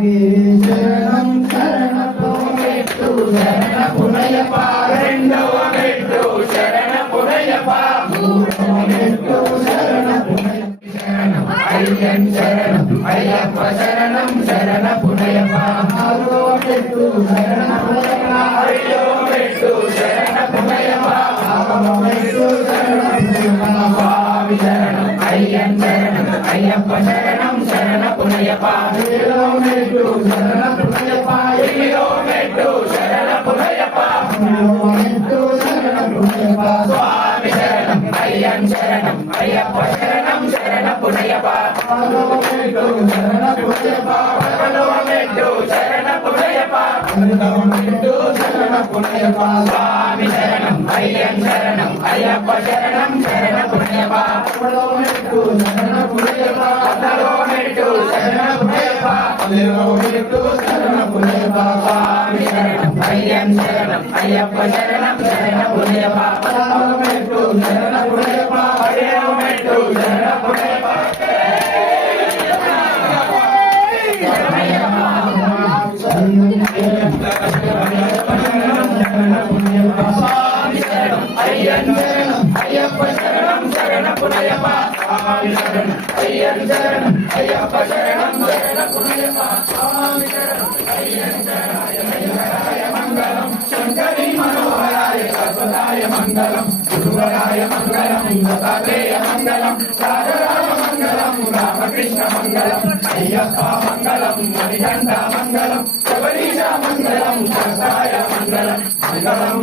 స్వామి శరణం శరణపు మెట్టు శరణ పునయప రెండవ మెట్టు శరణ పునయప మూడవ మెట్టు శరణ పునయప శరణం అయ్యన్ అయ్యప్ప శరణం శరణ పునయప మెట్టు శరణ పునయప మెట్టు శరణ పునయప మెట్టు శరణ పునయప స్వామి శరణం అయ్యం శరణం అయ్యప్ప శరణం శరణ పునయప. మెట్టు శరణ పునయప మెట్టు పునయప శరణ స్వామి శరణం శరణం అయ్యప్ప శరణం శరణ పుణ్యప శరణ శరణ పుణ్యప శరణ స్వామి శరణం శరణం అయ్యప్ప శరణం శరణ పుణ్యప. అయ్యన్ శరణం అయ్యప్ప శరణం శరణ పుణ్యప స్వామి శరణం అయ్యన్ శరణం అయ్యప్ప శరణం శరణ పుణ్యప స్వామి శరణం అయ్యన్ శరణాయ మంగళం శంకరి మనోహరాయ సర్వదాయ మంగళం గురువరాయ మంగళం దత్తాత్రేయ మంగళం రాజరామ మంగళం రామకృష్ణ మంగళం అయ్యప్ప మంగళం మణికంఠ మంగళం శబరీష మంగళం శాస్త్రాయ మంగళం మంగళం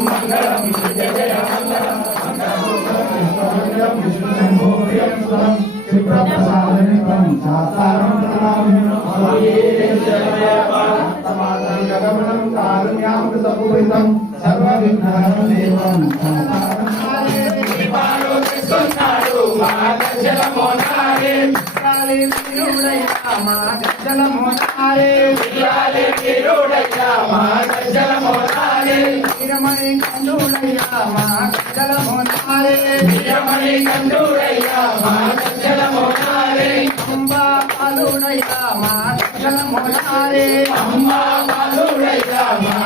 మంగళం జయ జయ మంగళం దీపాలు మా గజ్జల మోనారే ఉయ్యాలే వీరుడయ్యా మా గజ్జల మోనారే వీరమణి మా గజ్జల మా గజ్జల మా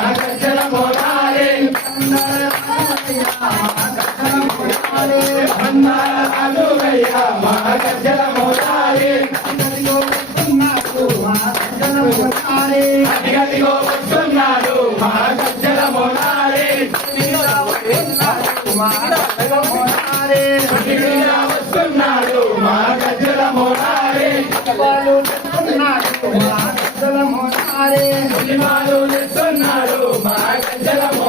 గజ్జల మా గజ్జల అదిగదిగా వస్తున్నాడు. మా గజ్జల మోనారే. సినిమాలు తెస్తున్నాడు మా గజ్జల మోనారే.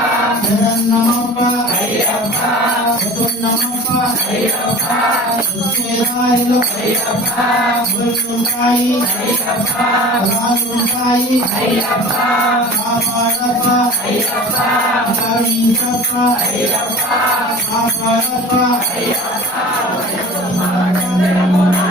నారసింహాయ మా